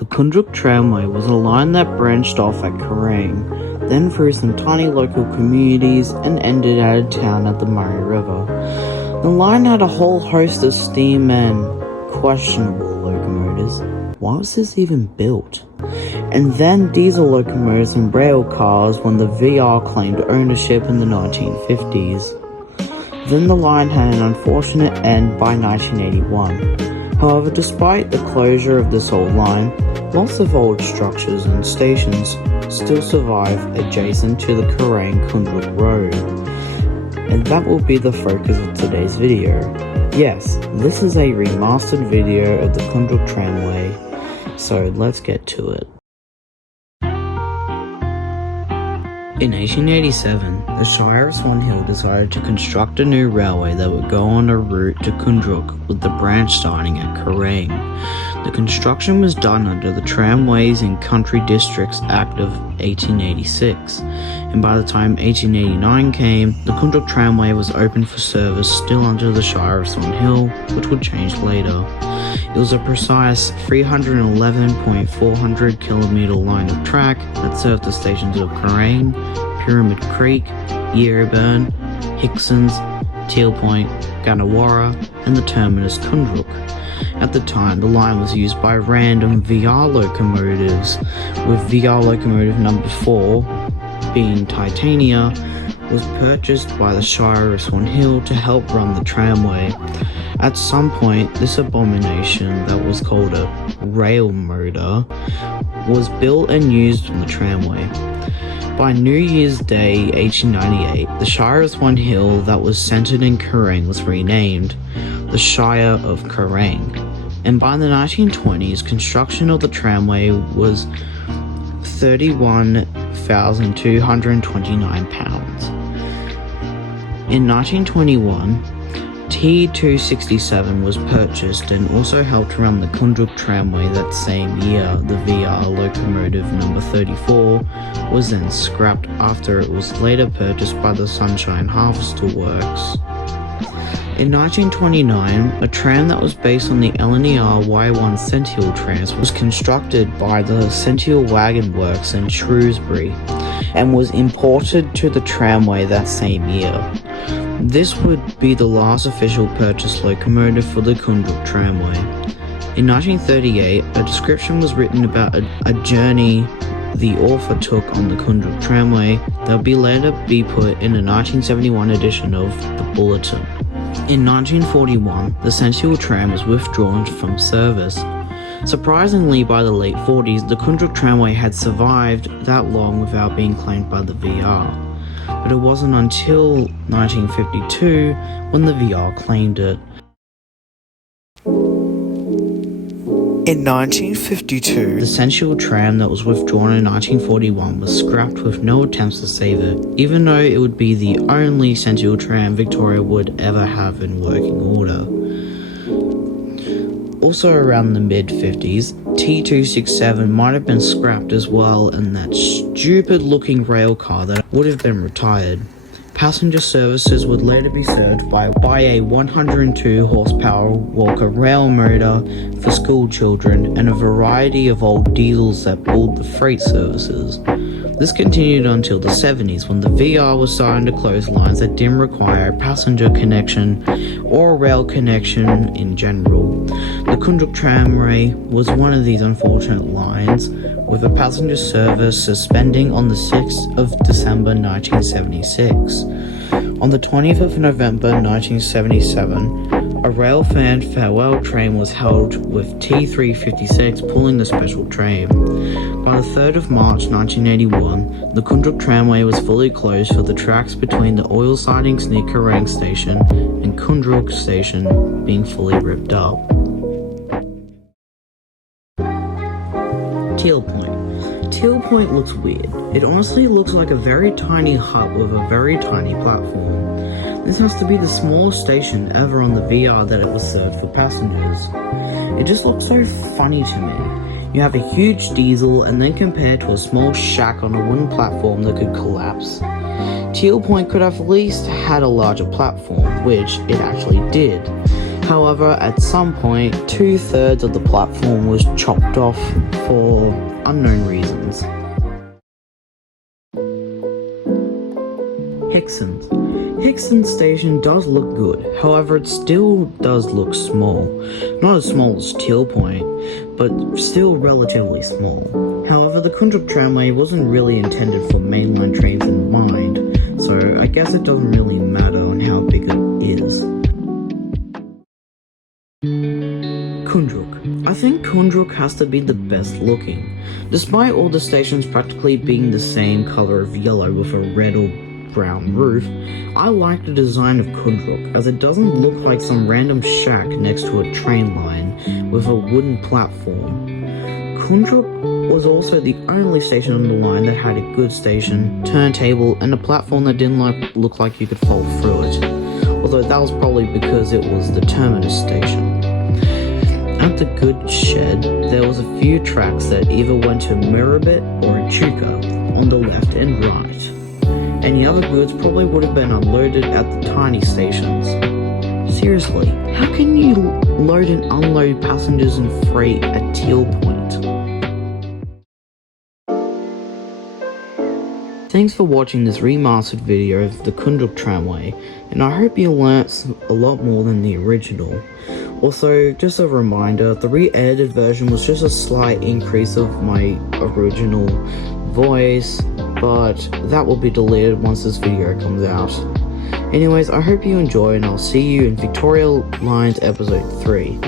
The Koondrook Tramway was a line that branched off at Kerrang, then through some tiny local communities and ended at a town at the Murray River. The line had a whole host of steam and questionable locomotives. Why was this even built? And then diesel locomotives and rail cars when the VR claimed ownership in the 1950s. Then the line had an unfortunate end by 1981. However, despite the closure of this old line, lots of old structures and stations still survive adjacent to the Kerrang-Koondrook Road. And that will be the focus of today's video. Yes, this is a remastered video of the Koondrook Tramway, so let's get to it. In 1887, the Shire of Swan Hill decided to construct a new railway that would go on a route to Koondrook, with the branch starting at Kerrang. The construction was done under the Tramways and Country Districts Act of 1886, and by the time 1889 came, the Koondrook Tramway was open for service still under the Shire of Swan Hill, which would change later. It was a precise 311.400 kilometre line of track that served the stations of Kerrang, Pyramid Creek, Yereburn, Hickson's, Teal Point, Ganawara, and the terminus Koondrook. At the time, the line was used by random VR locomotives, with VR locomotive number 4, being Titania, was purchased by the Shire of Swan Hill to help run the tramway. At some point, this abomination that was called a rail motor was built and used on the tramway. By New Year's Day 1898, the Shire of Swan Hill that was centred in Kerrang was renamed the Shire of Kerrang, and by the 1920s, construction of the tramway was £31,229. In 1921, T267 was purchased and also helped run the Koondrook Tramway that same year. The VR locomotive number 34 was then scrapped after it was later purchased by the Sunshine Harvester Works. In 1929, a tram that was based on the LNER Y1 Sential trams was constructed by the Sential Wagon Works in Shrewsbury and was imported to the tramway that same year. This would be the last official purchased locomotive for the Koondrook Tramway. In 1938, a description was written about a journey the author took on the Koondrook Tramway that would later be put in a 1971 edition of the Bulletin. In 1941, the Sential tram was withdrawn from service. Surprisingly, by the late 40s, the Koondrook Tramway had survived that long without being claimed by the VR. But it wasn't until 1952 when the VR claimed it. In 1952, the Sential tram that was withdrawn in 1941 was scrapped with no attempts to save it, even though it would be the only Sential tram Victoria would ever have in working order. Also around the mid-50s, T267 might have been scrapped as well, and that stupid looking rail car that would have been retired. Passenger services would later be served by a 102 horsepower Walker rail motor for school children and a variety of old diesels that pulled the freight services. This continued until the 70s, when the VR was starting to close lines that didn't require a passenger connection or a rail connection in general. The Koondrook Tramway was one of these unfortunate lines, with a passenger service suspending on the 6th of December 1976. On the 20th of November 1977, a rail fan farewell train was held with T356 pulling the special train. By the 3rd of March 1981, the Koondrook Tramway was fully closed for the tracks between the oil sidings near Kerrang Station and Koondrook Station being fully ripped up. Teal Point. Teal Point looks weird. It honestly looks like a very tiny hut with a very tiny platform. This has to be the smallest station ever on the VR that it was served for passengers. It just looks so funny to me. You have a huge diesel and then compared to a small shack on a wooden platform that could collapse. Teal Point could have at least had a larger platform, which it actually did. However, at some point, 2/3 of the platform was chopped off for unknown reasons. Hickson's. Hickson's station does look good, however it still does look small. Not as small as Teal Point, but still relatively small. However, the Koondrook Tramway wasn't really intended for mainline trains in mind, so I guess it doesn't really matter on how big it is. Koondrook. I think Koondrook has to be the best looking. Despite all the stations practically being the same color of yellow with a red or brown roof, I like the design of Koondrook as it doesn't look like some random shack next to a train line with a wooden platform. Koondrook was also the only station on the line that had a good station, turntable, and a platform that didn't look like you could fall through it, although that was probably because it was the terminus station. At the goods shed, there was a few tracks that either went to Mirabit or Echuca on the left and right. Any other goods probably would have been unloaded at the tiny stations. Seriously, how can you load and unload passengers and freight at Teal Point? Thanks for watching this remastered video of the Koondrook Tramway, and I hope you learnt a lot more than the original. Also, just a reminder, the re-edited version was just a slight increase of my original voice, but that will be deleted once this video comes out. Anyways, I hope you enjoy, and I'll see you in Victoria Lines episode 3.